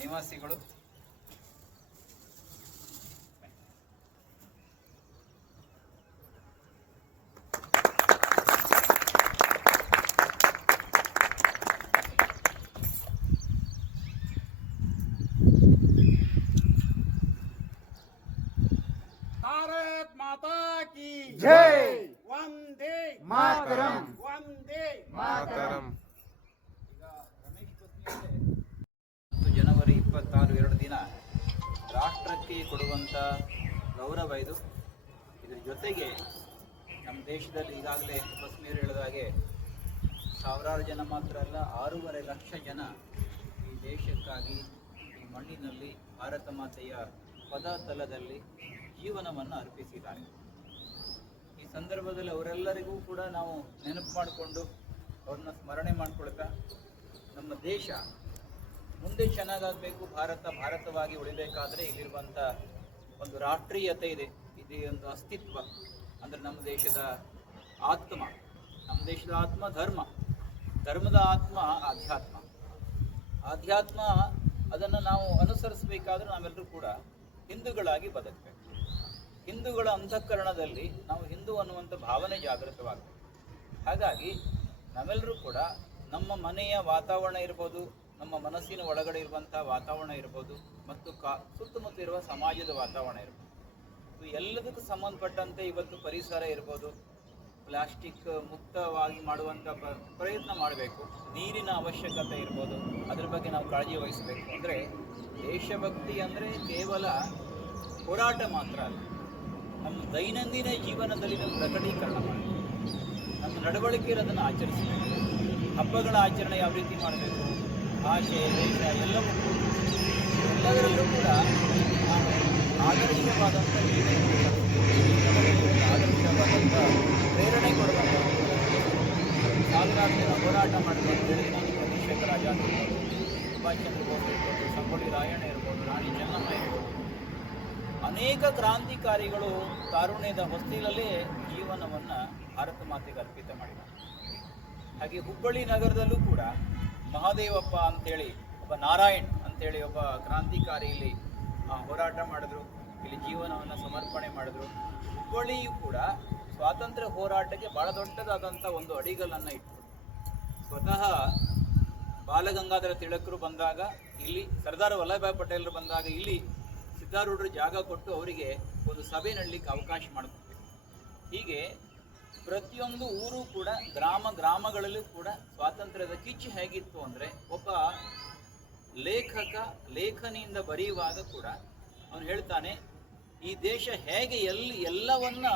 ನಿವಾಸಿಗಳು. भारत माता की जय। वंदे मातरम। वंदे मातरಂ. ಈಗ ರಮೇಶ್ ಪತ್ನಿ ಜನವರಿ 26 2 ದಿನ ರಾಷ್ಟ್ರಕ್ಕೆ ಕೊಡುವಂಥ ಗೌರವ ಇದು. ಇದರ ಜೊತೆಗೆ ನಮ್ಮ ದೇಶದಲ್ಲಿ ಈಗಾಗಲೇ ಬಸ್ನೀರು ಹೇಳಿದ ಹಾಗೆ ಸಾವಿರಾರು ಜನ ಮಾತ್ರ ಅಲ್ಲ, 6.5 ಲಕ್ಷ ಜನ ಈ ದೇಶಕ್ಕಾಗಿ ಈ ಮಣ್ಣಿನಲ್ಲಿ ಭಾರತ ಮಾತೆಯ ಪದತಲದಲ್ಲಿ ಜೀವನವನ್ನು ಅರ್ಪಿಸಿದ್ದಾರೆ. ಈ ಸಂದರ್ಭದಲ್ಲಿ ಅವರೆಲ್ಲರಿಗೂ ಕೂಡ ನಾವು ನೆನಪು ಮಾಡಿಕೊಂಡು ಅವ್ರನ್ನ ಸ್ಮರಣೆ ಮಾಡಿಕೊಳ್ತಾ ನಮ್ಮ ದೇಶ ಮುಂದೆ ಚೆನ್ನಾಗಾಗಬೇಕು, ಭಾರತವಾಗಿ ಉಳಿಬೇಕಾದ್ರೆ ಇಲ್ಲಿರುವಂಥ ಒಂದು ರಾಷ್ಟ್ರೀಯತೆ ಇದೆ, ಇದು ಒಂದು ಅಸ್ತಿತ್ವ ಅಂದರೆ ನಮ್ಮ ದೇಶದ ಆತ್ಮ ಧರ್ಮದ ಆತ್ಮ ಆಧ್ಯಾತ್ಮ ಅದನ್ನು ನಾವು ಅನುಸರಿಸಬೇಕಾದ್ರೆ ನಾವೆಲ್ಲರೂ ಕೂಡ ಹಿಂದೂಗಳಾಗಿ ಬದುಕಬೇಕು. ಹಿಂದೂಗಳ ಅಂತಃಕರಣದಲ್ಲಿ ನಾವು ಹಿಂದೂ ಅನ್ನುವಂಥ ಭಾವನೆ ಜಾಗೃತವಾಗಬೇಕು. ಹಾಗಾಗಿ ನಾವೆಲ್ಲರೂ ಕೂಡ ನಮ್ಮ ಮನೆಯ ವಾತಾವರಣ ಇರ್ಬೋದು, ನಮ್ಮ ಮನಸ್ಸಿನ ಒಳಗಡೆ ಇರುವಂಥ ವಾತಾವರಣ ಇರ್ಬೋದು, ಮತ್ತು ಸುತ್ತಮುತ್ತ ಇರುವ ಸಮಾಜದ ವಾತಾವರಣ ಇರ್ಬೋದು, ಎಲ್ಲದಕ್ಕೂ ಸಂಬಂಧಪಟ್ಟಂತೆ ಇವತ್ತು ಪರಿಸರ ಇರ್ಬೋದು, ಪ್ಲಾಸ್ಟಿಕ್ ಮುಕ್ತವಾಗಿ ಮಾಡುವಂಥ ಪ್ರಯತ್ನ ಮಾಡಬೇಕು. ನೀರಿನ ಅವಶ್ಯಕತೆ ಇರ್ಬೋದು, ಅದ್ರ ಬಗ್ಗೆ ನಾವು ಕಾಳಜಿ ವಹಿಸಬೇಕು. ಅಂದರೆ ದೇಶಭಕ್ತಿ ಅಂದರೆ ಕೇವಲ ಹೋರಾಟ ಮಾತ್ರ ಅಲ್ಲ, ನಮ್ಮ ದೈನಂದಿನ ಜೀವನದಲ್ಲಿ ನಾವು ಪ್ರಕಟೀಕರಣ ಮಾಡಬೇಕು. ನಮ್ಮ ನಡವಳಿಕೆ ಅದನ್ನು ಆಚರಿಸಬೇಕು. ಹಬ್ಬಗಳ ಆಚರಣೆ ಯಾವ ರೀತಿ ಮಾಡಬೇಕು, ಭಾಷೆ ದೇಶ ಎಲ್ಲದರಲ್ಲೂ ಕೂಡ ನಾವು ಆದರ್ಶವಾದಂಥ ಆದರ್ಶವಾದಂಥ ಪ್ರೇರಣೆ ಕೊಡುವಂಥ ಸಾವಿರಾರು ಜನ ಹೋರಾಟ ಮಾಡಬೇಕು. ಚಂದ್ರಶೇಖರ ಆಜಾದ್ ಇರ್ಬೋದು, ಸುಭಾಷ್ ಚಂದ್ರ ಬೋಸ್ ಇರ್ಬೋದು, ಸಂಗೊಳ್ಳಿ ರಾಯಣ್ಣ ಇರ್ಬೋದು, ರಾಣಿ ಚೆನ್ನಮ್ಮ ಇರ್ಬೋದು, ಅನೇಕ ಕ್ರಾಂತಿಕಾರಿಗಳು ತಾರುಣ್ಯದ ಹೊಸ್ತಿಲಲ್ಲೇ ಜೀವನವನ್ನು ಭಾರತ ಮಾತೆಗೆ ಅರ್ಪಿತ ಮಾಡಿದ್ದಾರೆ. ಹಾಗೆ ಹುಬ್ಬಳ್ಳಿ ನಗರದಲ್ಲೂ ಕೂಡ ಮಹಾದೇವಪ್ಪ ಅಂಥೇಳಿ ಒಬ್ಬ ನಾರಾಯಣ್ ಅಂಥೇಳಿ ಒಬ್ಬ ಕ್ರಾಂತಿಕಾರಿ ಇಲ್ಲಿ ಹೋರಾಟ ಮಾಡಿದ್ರು, ಇಲ್ಲಿ ಜೀವನವನ್ನು ಸಮರ್ಪಣೆ ಮಾಡಿದ್ರು. ಹುಬ್ಬಳ್ಳಿಯೂ ಕೂಡ ಸ್ವಾತಂತ್ರ್ಯ ಹೋರಾಟಕ್ಕೆ ಭಾಳ ದೊಡ್ಡದಾದಂಥ ಒಂದು ಅಡಿಗಲನ್ನು ಇಟ್ಟರು. ಸ್ವತಃ ಬಾಲಗಂಗಾಧರ ತಿಲಕರು ಬಂದಾಗ ಇಲ್ಲಿ, ಸರ್ದಾರ್ ವಲ್ಲಭಭಾಯ್ ಪಟೇಲರು ಬಂದಾಗ ಇಲ್ಲಿ ಸಿದ್ಧಾರೂಢರು ಜಾಗ ಕೊಟ್ಟು ಅವರಿಗೆ ಒಂದು ಸಭೆ ನಡಲಿಕ್ಕೆ ಅವಕಾಶ ಮಾಡಿಕೊಡ್ಬೇಕು. ಹೀಗೆ ಪ್ರತಿಯೊಂದು ಊರು ಕೂಡ ಗ್ರಾಮಗಳಲ್ಲೂ ಕೂಡ ಸ್ವಾತಂತ್ರ್ಯದ ಕಿಚ್ಚು ಹೇಗಿತ್ತು ಅಂದರೆ, ಒಬ್ಬ ಲೇಖಕ ಲೇಖನಿಯಿಂದ ಬರೆಯುವಾಗ ಕೂಡ ಅವನು ಹೇಳ್ತಾನೆ, ಈ ದೇಶ ಹೇಗೆ ಎಲ್ಲವನ್ನ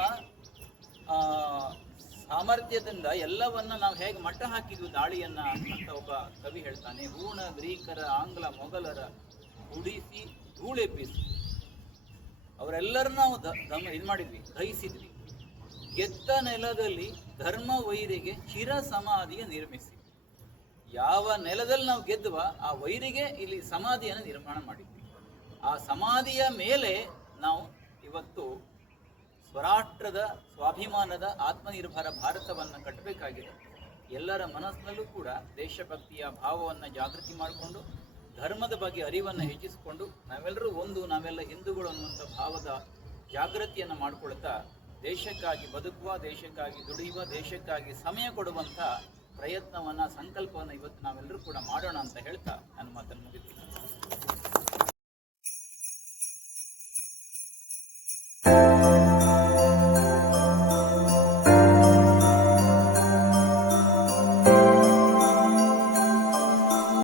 ಸಾಮರ್ಥ್ಯದಿಂದ ಎಲ್ಲವನ್ನ ನಾವು ಹೇಗೆ ಮಟ್ಟ ಹಾಕಿದ್ವಿ ದಾಳಿಯನ್ನ ಅಂತ ಒಬ್ಬ ಕವಿ ಹೇಳ್ತಾನೆ. ಹೂಣ ಗ್ರೀಕರ ಆಂಗ್ಲ ಮೊಘಲರ ಉಡಿಸಿ ಧೂಳೆಬ್ಬಿಸಿ ಅವರೆಲ್ಲರನ್ನ ನಾವು ಇದು ಮಾಡಿದ್ವಿ, ದಹಿಸಿದ್ವಿ. ಗೆದ್ದ ನೆಲದಲ್ಲಿ ಧರ್ಮ ವೈರಿಗೆ ಚಿರ ಸಮಾಧಿಯ ನಿರ್ಮಿಸಿ. ಯಾವ ನೆಲದಲ್ಲಿ ನಾವು ಗೆದ್ದುವ ಆ ವೈರಿಗೆ ಇಲ್ಲಿ ಸಮಾಧಿಯನ್ನು ನಿರ್ಮಾಣ ಮಾಡಿದ್ವಿ. ಆ ಸಮಾಧಿಯ ಮೇಲೆ ನಾವು ಇವತ್ತು ಸ್ವರಾಷ್ಟ್ರದ ಸ್ವಾಭಿಮಾನದ ಆತ್ಮನಿರ್ಭರ ಭಾರತವನ್ನು ಕಟ್ಟಬೇಕಾಗಿದೆ. ಎಲ್ಲರ ಮನಸ್ಸಿನಲ್ಲೂ ಕೂಡ ದೇಶಭಕ್ತಿಯ ಭಾವವನ್ನು ಜಾಗೃತಿ ಮಾಡಿಕೊಂಡು, ಧರ್ಮದ ಬಗ್ಗೆ ಅರಿವನ್ನು ಹೆಚ್ಚಿಸಿಕೊಂಡು, ನಾವೆಲ್ಲರೂ ಒಂದು, ನಾವೆಲ್ಲ ಹಿಂದೂಗಳು ಅನ್ನುವಂಥ ಭಾವದ ಜಾಗೃತಿಯನ್ನು ಮಾಡಿಕೊಳ್ತಾ ದೇಶಕ್ಕಾಗಿ ಬದುಕುವ, ದೇಶಕ್ಕಾಗಿ ದುಡಿಯುವ, ದೇಶಕ್ಕಾಗಿ ಸಮಯ ಕೊಡುವಂಥ ಪ್ರಯತ್ನವನ್ನು, ಸಂಕಲ್ಪವನ್ನು ಇವತ್ತು ನಾವೆಲ್ಲರೂ ಕೂಡ ಮಾಡೋಣ ಅಂತ ಹೇಳ್ತಾ ನನ್ನ ಮಾತನ್ನು ಮುಗಿಸ್ತೀನಿ.